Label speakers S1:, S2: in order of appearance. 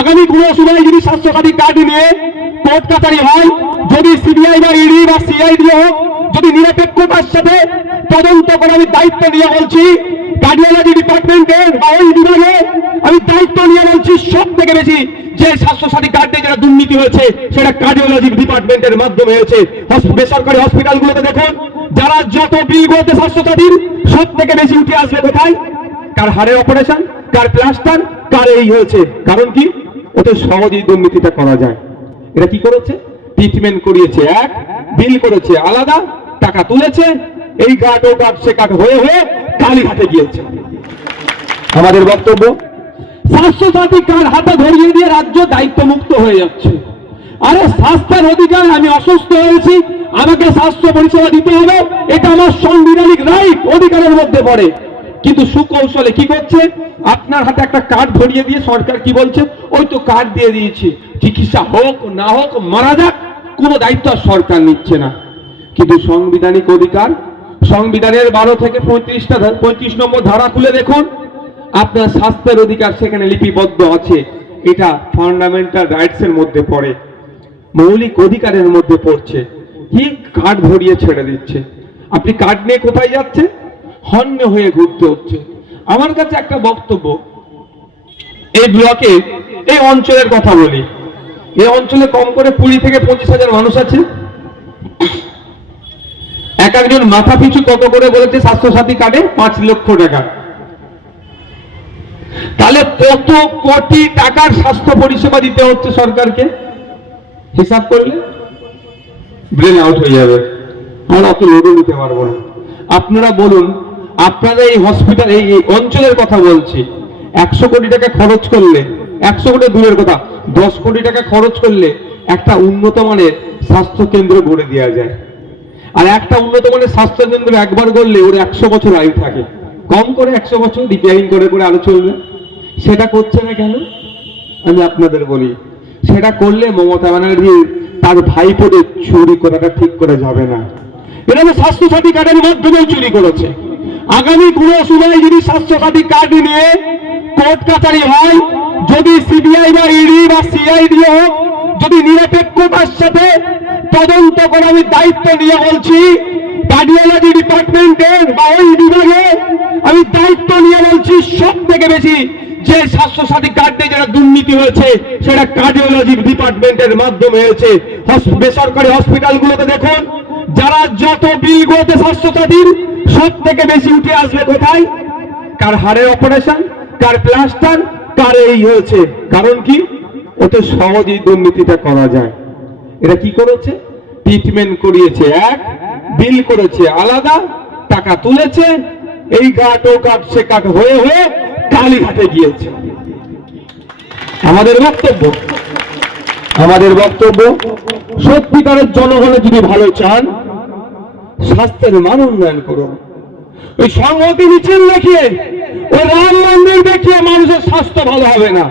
S1: আগামী কোনো সময় যদি স্বাস্থ্যসাথী কার্ড নিয়ে কোর্ট কাছারি হয়, যদি সিবিআই বা ইডি বা সিআইডি হোক, যদি নিরপেক্ষতার সাথে তদন্ত করে আমি দায়িত্ব নিয়ে বলছি কার্ডিওলজি ডিপার্টমেন্টের বা ওই বিভাগে আমি দায়িত্ব নিয়ে বলছি সব থেকে বেশি যে স্বাস্থ্যসাথী কার্ডে যারা দুর্নীতি হয়েছে, সেটা কার্ডিওলজি ডিপার্টমেন্টের মাধ্যমে হয়েছে। বেসরকারি হসপিটালগুলোতে দেখুন, যারা যত বিল করতে স্বাস্থ্যসাথীর সব থেকে বেশি উঠে আসবে কোথায়? কার হাড়ের অপারেশন কার প্লাস্টার কার এই হয়েছে। কারণ কি? ওতে সহজেই দুর্নীতিটা করা যায়। এরা কি করেছে? ট্রিটমেন্ট করিয়েছে। এক বিল করেছে। আলাদা, টাকা তুলেছে। এই কাঠ ও কাঠ সে কাঠ হয়ে হয়ে কালীঘাটে গিয়েছে। আমাদের বক্তব্য স্বাস্থ্য সাথী কার্ড হাতে ধরিয়ে দিয়ে রাজ্য দায়িত্ব মুক্ত হয়ে যাচ্ছে? আরে স্বাস্থ্যের অধিকার, আমি অসুস্থ হয়েছি, আমাকে স্বাস্থ্য পরিষেবা দিতে হবে, এটা আমার সাংবিধানিক রাইট অধিকারের মধ্যে পড়ে। কিন্তু সুকৌশলে কি করছে? আপনার হাতে একটা কার্ড ধরিয়ে দিয়ে সরকার কি বলছে? ওই তো কার্ড দিয়ে দিয়েছি। চিকিৎসা হোক, না হোক, মারা যাক, কোনো দায়িত্ব আর সরকার নিচ্ছে না। কিন্তু সাংবিধানিক অধিকার, সংবিধানের বারো থেকে পঁয়ত্রিশটা পঁয়ত্রিশ নম্বর ধারা খুলে দেখুন। আপনার স্বাস্থ্যের অধিকার সেখানে লিপিবদ্ধ আছে। এটা ফান্ডামেন্টাল রাইটস এর মধ্যে পড়ে। মৌলিক অধিকারের মধ্যে পড়ছে। কি কার্ড ভরিয়ে ছেড়ে দিচ্ছে? আপনি কার্ড নিয়ে কোথায় যাচ্ছে হন্য হয়ে ঘুরতে হচ্ছে। আমার কাছে একটা বক্তব্য। এই ব্লকে, এই অঞ্চলের কথা বলি। এই অঞ্চলে কম করে কুড়ি থেকে পঁচিশ হাজার মানুষ আছে। এক একজন মাথা পিছু কত করে বলেছে, স্বাস্থ্যসাথী কার্ডে পাঁচ লক্ষ টাকা। তাহলে কত কোটি টাকার স্বাস্থ্য পরিষেবা দিতে হচ্ছে সরকারকে? হিসাব করলে? ব্রেন আউট হয়ে যাবে। আমরা অত লোডও দিতে পারব না। আপনারা বলুন আপনারা এই হসপিটাল এই অঞ্চলের কথা বলছি। একশো কোটি টাকা খরচ করলে, একশো কোটি দূরের কথা, দশ কোটি টাকা খরচ করলে একটা উন্নত মানের স্বাস্থ্য কেন্দ্র গড়ে দেওয়া যায়। আর একটা উন্নত মানের স্বাস্থ্য কেন্দ্র একবার করলে ওর একশো বছর আয়ু থাকে। কম করে একশো বছর রিপেয়ারিং করে করে আলো চলবে। সেটা করছে না কেন? আমি আপনাদের বলি, সেটা করলে মমতা ব্যানার্জি তার ভাইপোদের চুরি করাটা ঠিক করে যাবে না। এটা তো স্বাস্থ্যসাথী কার্ডের মাধ্যমেও চুরি করেছে। আগামী কোনো সময় যদি স্বাস্থ্যসাথী কার্ড নিয়ে কোর্ট কাছারি হয়, যদি সিবিআই বা ইডি বা সিআইডি হোক যদি নিরপেক্ষতার সাথে তদন্ত করে আমি দায়িত্ব নিয়ে বলছি কার্ডিওলজি ডিপার্টমেন্টের বা ওই বিভাগে আমি দায়িত্ব নিয়ে বলছি সব থেকে বেশি যে স্বাস্থ্যসাথী কার্ডে যারা দুর্নীতি হয়েছে, সেটা কার্ডিওলজি ডিপার্টমেন্টের মাধ্যমে হয়েছে। বেসরকারি হসপিটালগুলোতে দেখুন, যারা যত বিল করতে স্বাস্থ্যসাথীর সব থেকে বেশি উঠে আসবে কোথায়? কার হাড়ের অপারেশন কার প্লাস্টার কার এই হয়েছে? কারণ কি? ওতে সহজেই দুর্নীতিটা করা যায়। এরা কি করেছে? ট্রিটমেন্ট করিয়েছে। এক বিল করেছে। আলাদা, টাকা তুলেছে। এই কাঠ ও কাঠ সে কাঠ হয়ে হয়ে কালীঘাটে গিয়েছে। আমাদের বক্তব্য? আমাদের বক্তব্য, সত্যিকারের জনগণের যদি ভালো চান, স্বাস্থ্যের মান উন্নয়ন করুন। ওই সংহতি মিছিল দেখিয়ে ওই রাম মন্দির দেখিয়ে মানুষের স্বাস্থ্য ভালো হবে না।